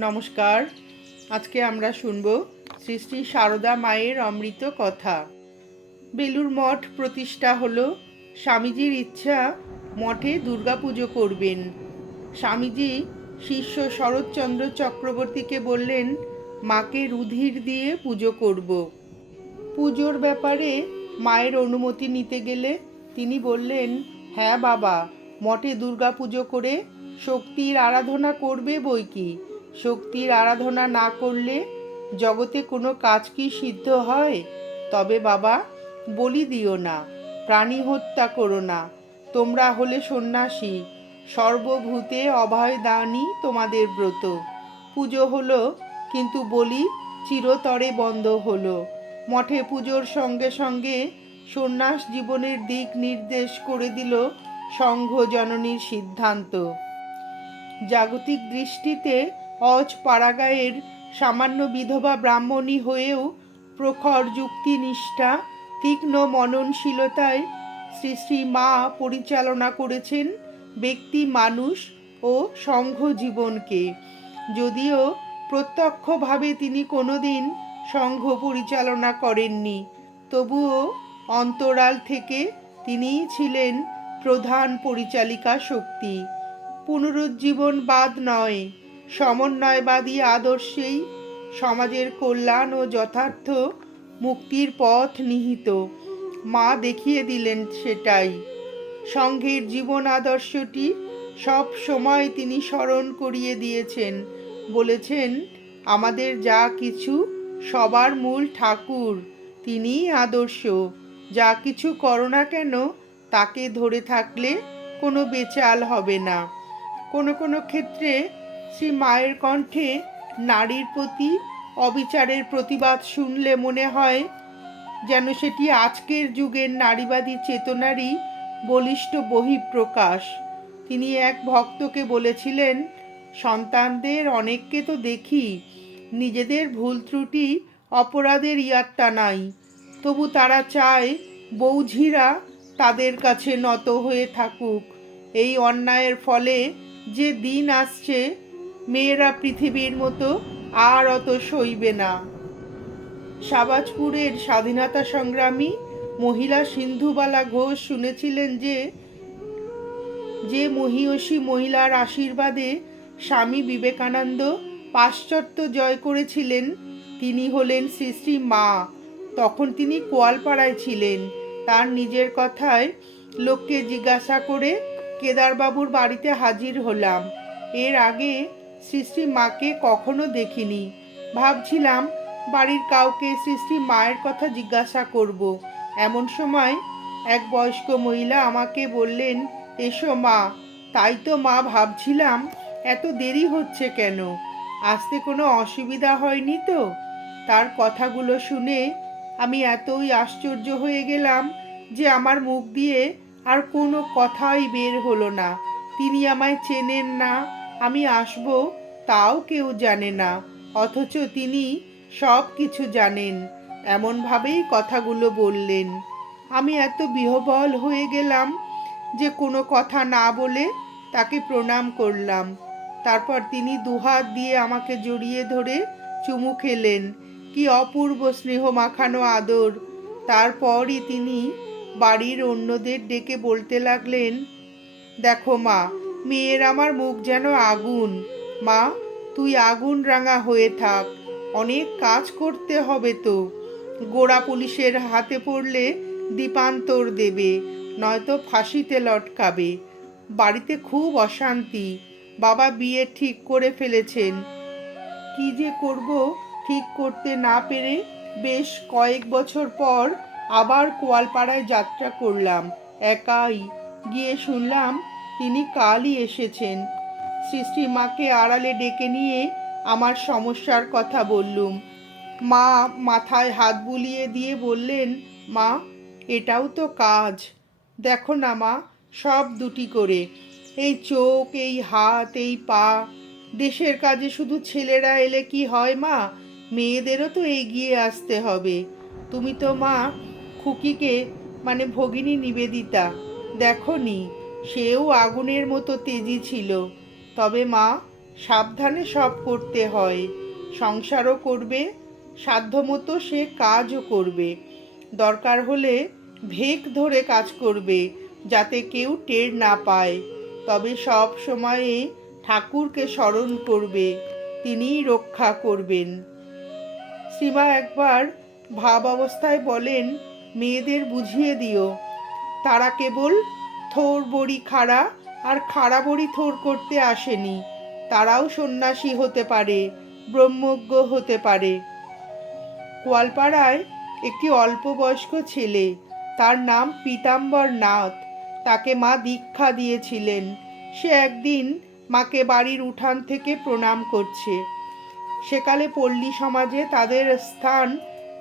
নমস্কার। আজকে আমরা শুনব শ্রী শ্রী সারদা মায়ের অমৃত কথা। বেলুর মঠ প্রতিষ্ঠা হলো, স্বামীজির ইচ্ছা মঠে দুর্গাপুজো করবেন। স্বামীজি শিষ্য শরৎচন্দ্র চক্রবর্তীকে বললেন, মাকে রুধির দিয়ে পুজো করব। পুজোর ব্যাপারে মায়ের অনুমতি নিতে গেলে তিনি বললেন হ্যাঁ বাবা, মঠে দুর্গা পুজো করে শক্তির আরাধনা করবে বই কি? শক্তির আরাধনা না করলে জগতে কোনো কাজ কি সিদ্ধ হয়? তবে বাবা, বলি দিও না, প্রাণী হত্যা করো না। তোমরা হলে সন্ন্যাসী, সর্বভূতে অভয় দানই তোমাদের ব্রত। পুজো হলো, কিন্তু বলি চিরতরে বন্ধ হলো। মঠে পুজোর সঙ্গে সঙ্গে সন্ন্যাস জীবনের দিক নির্দেশ করে দিল সংঘ জননীর সিদ্ধান্ত। জাগতিক দৃষ্টিতে অজ পাড়াগাঁয়ের সামান্য বিধবা ব্রাহ্মণী হয়েও প্রখর যুক্তিনিষ্ঠা, তীক্ষ্ণ মননশীলতায় শ্রী শ্রী মা পরিচালনা করেছেন ব্যক্তি, মানুষ ও সংঘ জীবনকে। যদিও প্রত্যক্ষভাবে তিনি কোনোদিন সংঘ পরিচালনা করেননি, তবুও অন্তরাল থেকে তিনিই ছিলেন প্রধান পরিচালিকা শক্তি। পুনরুজ্জীবনবাদ নয়। সমন্বয়বাদী আদর্শেই সমাজের কল্যাণ ও যথার্থ মুক্তির পথ নিহিত। মা দেখিয়ে দিলেন সেটাই। সংঘের জীবন আদর্শটি সব সময় তিনি স্মরণ করিয়ে দিয়েছেন। বলেছেন, আমাদের যা কিছু সবার মূল ঠাকুর, তিনিই আদর্শ। যা কিছু করো না কেন, তাকে ধরে থাকলে কোনো বেচাল হবে না। কোনো কোনো ক্ষেত্রে শ্রী মায়ের কণ্ঠে নারীর প্রতি অবিচারের প্রতিবাদ শুনলে মনে হয় যেন সেটি আজকের যুগের নারীবাদী চেতনারই বলিষ্ঠ বহিঃপ্রকাশ। তিনি এক ভক্তকে বলেছিলেন, সন্তানদের অনেককে তো দেখি, নিজেদের ভুল ত্রুটি, অপরাধের ইয়াত্তা নাই। তবু তারা চায় বৌঝিরা তাদের কাছে নত হয়ে থাকুক। এই অন্যায়ের ফলে যে দিন আসছে মেয়েরা পৃথিবীর মতো আর অত সইবে না। সাবাজপুরের স্বাধীনতা সংগ্রামী মহিলা সিন্ধুবালা ঘোষ শুনেছিলেন যে যে মহিয়সী মহিলার আশীর্বাদে স্বামী বিবেকানন্দ পাশ্চাত্য জয় করেছিলেন, তিনি হলেন শ্রী মা। তখন তিনি কোয়ালপাড়ায় ছিলেন। তার নিজের কথায় লোককে জিজ্ঞাসা করে কেদারবাবুর বাড়িতে হাজির হলাম। এর আগে শ্রী মাকে কখনো দেখিনি। ভাবছিলাম, বাড়ির কাউকে শ্রী মায়ের কথা জিজ্ঞাসা করব। এমন সময় এক বয়স্ক মহিলা আমাকে বললেন, এসো মা। তাই তো মা ভাবছিলাম, এত দেরি হচ্ছে কেন? আসতে কোনো অসুবিধা হয়নি তো? তার কথাগুলো শুনে আমি এতই আশ্চর্য হয়ে গেলাম যে আমার মুখ দিয়ে আর কোনো কথাই বের হলো না। তিনি আমায় চেনেন না আমি আসব, তাও কেউ জানে না, অথচ তিনি সব কিছু জানেন। এমনভাবেই কথাগুলো বললেন। আমি এত বিহবল হয়ে গেলাম যে কোনো কথা না বলে তাকে প্রণাম করলাম। তারপর তিনি দুহাত দিয়ে আমাকে জড়িয়ে ধরে চুমু খেলেন। কি অপূর্ব স্নেহ মাখানো আদর। তারপরই তিনি বাড়ির অন্যদের ডেকে বলতে লাগলেন, দেখো মা মেয়ের আমার মুখ যেন আগুন। মা, তুই আগুন রাঙা হয়ে থাক। অনেক কাজ করতে হবে তো। গোড়া পুলিশের হাতে পড়লে দীপান্তর দেবে, নয়তো ফাঁসিতে লটকাবে। বাড়িতে খুব অশান্তি। বাবা বিয়ে ঠিক করে ফেলেছেন। কি যে করব ঠিক করতে না পেরে বেশ কয়েক বছর পর আবার কোয়ালপাড়ায় যাত্রা করলাম। একাই। গিয়ে শুনলাম তিনি কালই এসেছেন। সৃষ্টি মাকে আড়ালে ডেকে নিয়ে আমার সমস্যার কথা বললুম। মা মাথায় হাত বুলিয়ে দিয়ে বললেন, মা, এটাও তো কাজ। দেখো না মা, সব দুটি করে। এই চোখ, এই হাত, এই পা। দেশের কাজে শুধু ছেলেরা এলে কি হয় মা? মেয়েদেরও তো এগিয়ে আসতে হবে। তুমি তো মা খুকিকে মানে ভগিনী নিবেদিতা। দেখো নি সেও আগুনের মতো তেজি ছিল। তবে মা, সাবধানে সব করতে হয়। সংসারও করবে, সাধ্যমতো সে কাজও করবে। দরকার হলে ভেক ধরে কাজ করবে, যাতে কেউ টের না পায়। তবে সব সময়ে ঠাকুরকে স্মরণ করবে, তিনিই রক্ষা করবেন। সীমা একবার ভাব অবস্থায় বলেন, মেয়েদের বুঝিয়ে দিও। তারা কেবল থোর বড়ি খাড়া, আর খাড়া বড়ি থোর করতে আসেনি। তারাও সন্ন্যাসী হতে পারে, ব্রহ্মজ্ঞ হতে পারে। কোয়ালপাড়ায় একটি অল্প বয়স্ক ছেলে, তার নাম পীতাম্বর নাথ। তাকে মা দীক্ষা দিয়েছিলেন। সে একদিন মাকে বাড়ির উঠান থেকে প্রণাম করছে। সেকালে পল্লী সমাজে তাদের স্থান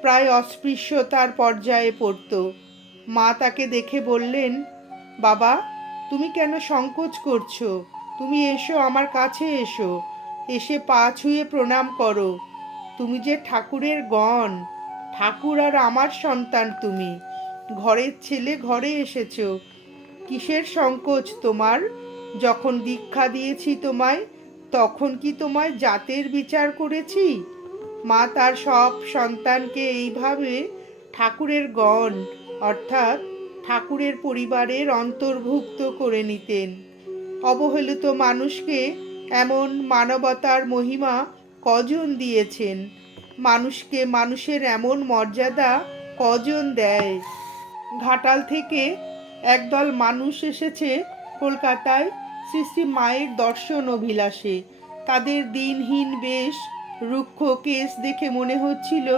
প্রায় অস্পৃশ্যতার পর্যায়ে পড়ত। মা তাকে দেখে বললেন বাবা, তুমি কেন সংকোচ করছ? তুমি এসো, আমার কাছে এসো। এসে পা ছুঁয়ে প্রণাম করো। তুমি যে ঠাকুরের গণ, ঠাকুর আর আমার সন্তান তুমি। ঘরের ছেলে ঘরে এসেছ। কিসের সংকোচ তোমার? যখন দীক্ষা দিয়েছি তোমায়, তখন কি তোমায় জাতের বিচার করেছি? মা তার সব সন্তানকে এইভাবে ঠাকুরের গণ, অর্থাৎ ঠাকুরের পরিবারের অন্তর্ভুক্ত করে নিতেন। অবহেলিত মানুষকে এমন মানবতার মহিমা কজন দিয়েছেন? মানুষকে মানুষের এমন মর্যাদা কজন দেয়? ঘাটাল থেকে একদল মানুষ এসেছে কলকাতায় শ্রী মায়ের দর্শন অভিলাষে। তাদের দিনহীন বেশ, রুক্ষ কেস দেখে মনে হচ্ছিল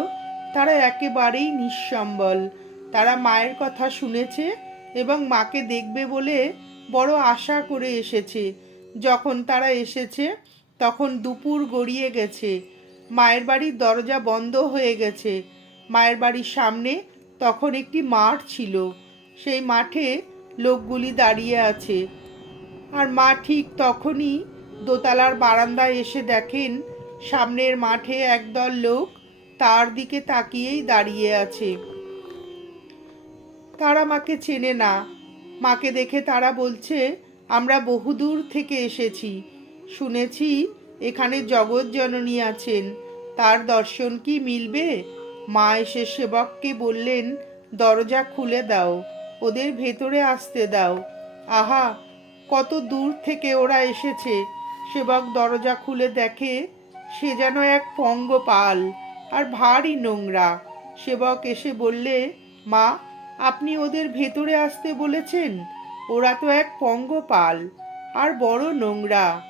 তারা একেবারেই নিঃসম্বল। তারা মায়ের কথা শুনেছে এবং মাকে দেখবে বলে বড় আশা করে এসেছে। যখন তারা এসেছে, তখন দুপুর গড়িয়ে গেছে। মায়ের বাড়ির দরজা বন্ধ হয়ে গেছে। মায়ের বাড়ির সামনে তখন একটি মাঠ ছিল। সেই মাঠে লোকগুলি দাঁড়িয়ে আছে। আর মা ঠিক তখনই দোতলার বারান্দায় এসে দেখেন, সামনের মাঠে একদল লোক তার দিকে তাকিয়েই দাঁড়িয়ে আছে। তারা মাকে চেনে না। মাকে দেখে তারা বলছে, আমরা বহুদূর থেকে এসেছি। শুনেছি এখানে জগৎ জননী আছেন। তার দর্শন কি মিলবে? মা এসে সেবককে বললেন, দরজা খুলে দাও, ওদের ভেতরে আসতে দাও। আহা, কত দূর থেকে ওরা এসেছে। সেবক দরজা খুলে দেখে, সে যেন এক পঙ্গপাল আর ভারী নোংরা। সেবক এসে বললে, মা আপনি ওদের ভেতরে আসতে বলেছেন। ওরা তো এক পঙ্গপাল, আর বড় নোংরা।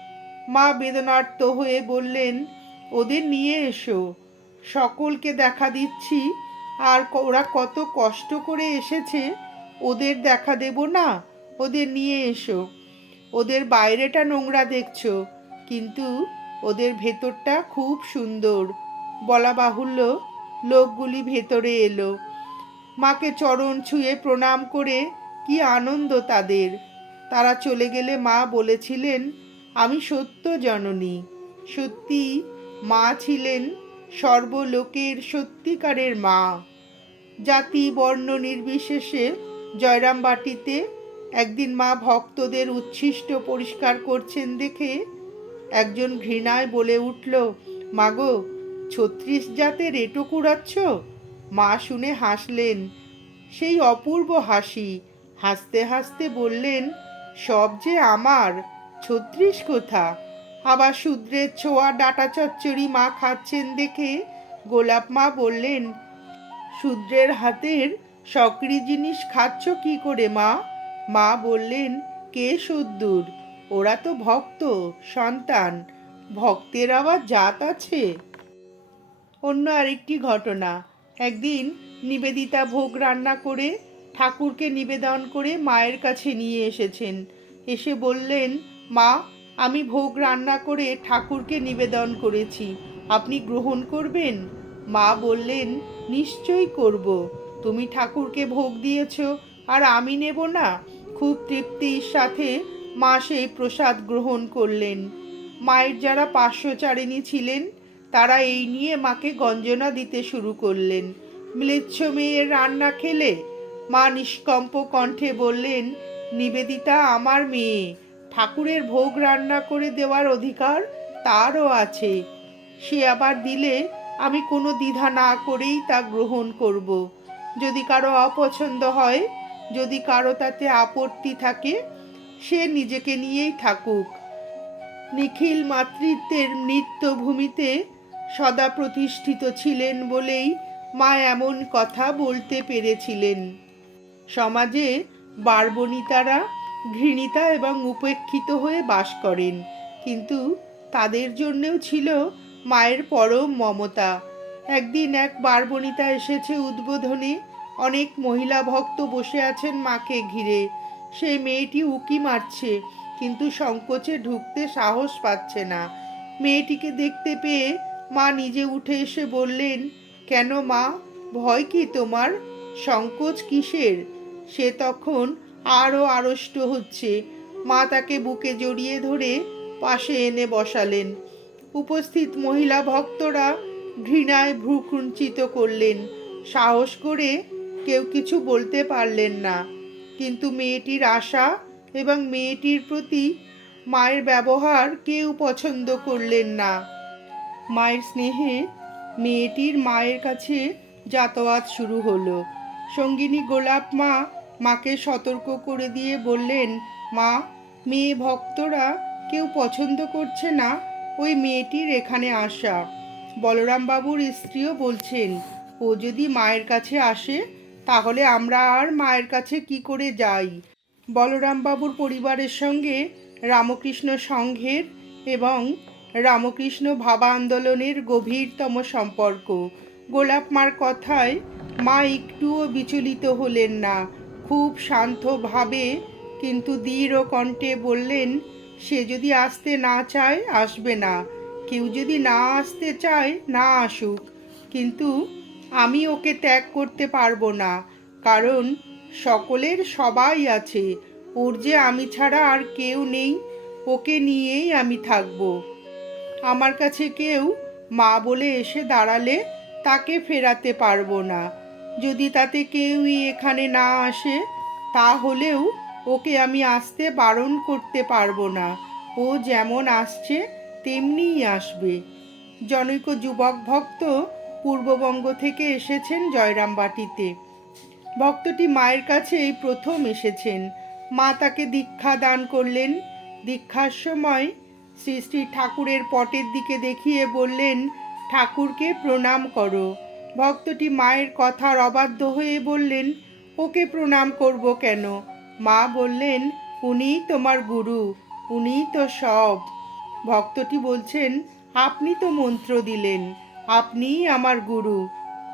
মা বেদনার্ত হয়ে বললেন, ওদের নিয়ে এসো। সকলকে দেখা দিচ্ছি। আর ওরা কত কষ্ট করে এসেছে। ওদের দেখা দেব না। ওদের নিয়ে এসো। ওদের বাইরেটা নোংরা দেখছ, কিন্তু ওদের ভেতরটা খুব সুন্দর। বলা বাহুল্য লোকগুলি ভেতরে এলো। মাকে চরণ ছুঁয়ে প্রণাম করে, কি আনন্দ তাদের। তারা চলে গেলে মা বলেছিলেন, আমি সত্য জননী। সত্যি মা ছিলেন সর্বলোকের সত্যিকারের মা। জাতি বর্ণ নির্বিশেষে জয়রামবাটিতে একদিন মা ভক্তদের উচ্ছিষ্ট পরিষ্কার করছেন দেখে একজন ঘৃণায় বলে উঠল মাগো ছত্রিশ জাতের এটো কুড়াচ্ছ মা শুনে হাসলেন। সেই অপূর্ব হাসি, হাসতে হাসতে বললেন, সব যে আমার, ছত্রিশ কোথা? আবার শূদ্রের ছোঁয়া ডাটা চচ্চড়ি মা খাচ্ছেন দেখে গোলাপ মা বললেন শূদ্রের হাতের সকরি জিনিস খাচ্ছ কি করে মা? মা বললেন, কে সুদ্দুর? ওরা তো ভক্ত, সন্তান। ভক্তের আবার জাত আছে। অন্য আরেকটি ঘটনা। একদিন নিবেদিতা ভোগ রান্না করে ঠাকুরকে নিবেদন করে মায়ের কাছে নিয়ে এসেছেন। এসে বললেন, মা, আমি ভোগ রান্না করে ঠাকুরকে নিবেদন করেছি। আপনি গ্রহণ করবেন? মা বললেন, নিশ্চয়ই করব। তুমি ঠাকুরকে ভোগ দিয়েছ আর আমি নেব না। খুব তৃপ্তির সাথে মা সেই প্রসাদ গ্রহণ করলেন। মায়ের যারা পার্শ্বচারিণী ছিলেন তারা এই নিয়ে মাকে গঞ্জনা দিতে শুরু করলেন। ম্লেচ্ছ মেয়ের রান্না খেলে মা নিষ্কম্প কণ্ঠে বললেন, নিবেদিতা আমার মেয়ে, ঠাকুরের ভোগ রান্না করে দেওয়ার অধিকার তারও আছে। সে আবার দিলে আমি কোনো দ্বিধা না করেই তা গ্রহণ করব। যদি কারও অপছন্দ হয়, যদি কারও তাতে আপত্তি থাকে, সে নিজেকে নিয়েই থাকুক। নিখিল মাতৃত্বের নৃত্যভূমিতে সদা প্রতিষ্ঠিত ছিলেন বলেই মা এমন কথা বলতে পেরেছিলেন। সমাজে বারবণিতারা ঘৃণিতা এবং উপেক্ষিত হয়ে বাস করেন, কিন্তু তাদের জন্যেও ছিল মায়ের পরম মমতা। একদিন এক বারবণিতা এসেছে উদ্বোধনে, অনেক মহিলা ভক্ত বসে আছেন মাকে ঘিরে। সে মেয়েটি উকি মারছে, কিন্তু সংকোচে ঢুকতে সাহস পাচ্ছে না। মেয়েটিকে দেখতে পেয়ে মা নিজে উঠে এসে বললেন, কেন মা? ভয় কি তোমার? সংকোচ কিসের? সে তখন আরও আড়ষ্ট হচ্ছে। মা তাকে বুকে জড়িয়ে ধরে পাশে এনে বসালেন। উপস্থিত মহিলা ভক্তরা ঘৃণায় ভ্রুকুঞ্চিত করলেন। সাহস করে কেউ কিছু বলতে পারলেন না। কিন্তু মেয়েটির আশা এবং মেয়েটির প্রতি মায়ের ব্যবহার কেউ পছন্দ করলেন না। মায়ের স্নেহে মেয়েটির মায়ের কাছে যাতায়াত শুরু হলো। সঙ্গিনী গোলাপ মা মাকে সতর্ক করে দিয়ে বললেন, মা, মেয়ে ভক্তরা কেউ পছন্দ করছে না ওই মেয়েটির এখানে আসা। বলরাম বাবুর স্ত্রীও বলছেন, ও যদি মায়ের কাছে আসে, তাহলে আমরা আর মায়ের কাছে কি করে যাই? বলরাম বাবুর পরিবারের সঙ্গে রামকৃষ্ণ সংঘের এবং রামকৃষ্ণ ভাবা আন্দোলনের গভীরতম সম্পর্ক। গোলাপ মার কথায় মা একটুও বিচলিত হলেন না। খুব শান্তভাবে কিন্তু দৃঢ় কণ্ঠে বললেন, সে যদি আসতে না চায়, আসবে না। কেউ যদি না আসতে চায়, না আসুক। কিন্তু আমি ওকে ত্যাগ করতে পারব না। কারণ সকলের সবাই আছে। ওর যে আমি ছাড়া আর কেউ নেই, ওকে নিয়েই আমি থাকব। আমার কাছে কেউ মা বলে এসে দাঁড়ালে তাকে ফেরাতে পারব না। যদি তাতে কেউই এখানে না আসে, তাহলেও ওকে আমি আসতে বারণ করতে পারব না। ও যেমন আসছে, তেমনিই আসবে। জনৈক যুবক ভক্ত পূর্ববঙ্গ থেকে এসেছেন জয়রামবাটিতে। ভক্তটি মায়ের কাছে এই প্রথম এসেছেন। মা তাকে দীক্ষা দান করলেন। দীক্ষার সময় শ্রী শ্রী ঠাকুরের পটের দিকে দেখিয়ে বললেন, ঠাকুরকে প্রণাম করো। ভক্তটি মায়ের কথার অবাধ্য হয়ে বললেন, ওকে প্রণাম করব কেন? মা বললেন, উনিই তোমার গুরু, উনিই তো সব। ভক্তটি বলছেন, আপনি তো মন্ত্র দিলেন, আপনিই আমার গুরু।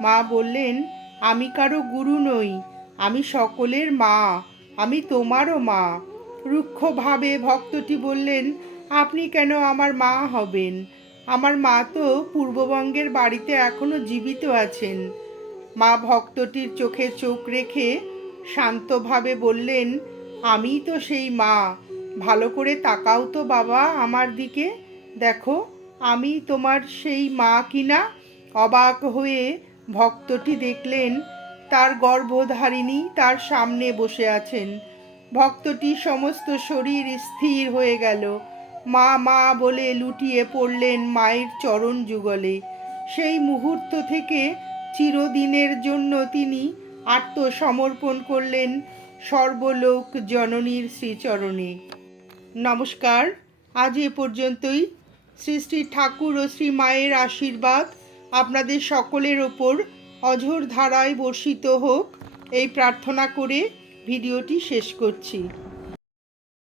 মা বললেন, আমি কারও গুরু নই, আমি সকলের মা, আমি তোমারও মা। রুক্ষভাবে ভক্তটি বললেন আপনি কেন আমার মা হবেন? আমার মা তো পূর্ববঙ্গের বাড়িতে এখনও জীবিত আছেন। মা ভক্তটির চোখে চোখ রেখে শান্তভাবে বললেন, আমি তো সেই মা। ভালো করে তাকাও তো বাবা আমার দিকে। দেখো, আমি তোমার সেই মা কিনা? অবাক হয়ে ভক্তটি দেখলেন, তার গর্ভধারিণী তার সামনে বসে আছেন। ভক্তটি সমস্ত শরীর স্থির হয়ে গেল। মা মা বলে লুটিয়ে পড়লেন মায়ের চরণ যুগলে। সেই মুহূর্ত থেকে চিরদিনের জন্য তিনি আত্মসমর্পণ করলেন সর্বলোক জননীর শ্রীচরণে। নমস্কার, আজ এ পর্যন্তই। শ্রী শ্রী ঠাকুর ও শ্রী মায়ের আশীর্বাদ আপনাদের সকলের ওপর অঝোর ধারায় বর্ষিত হোক। এই প্রার্থনা করে ভিডিওটি শেষ করছি।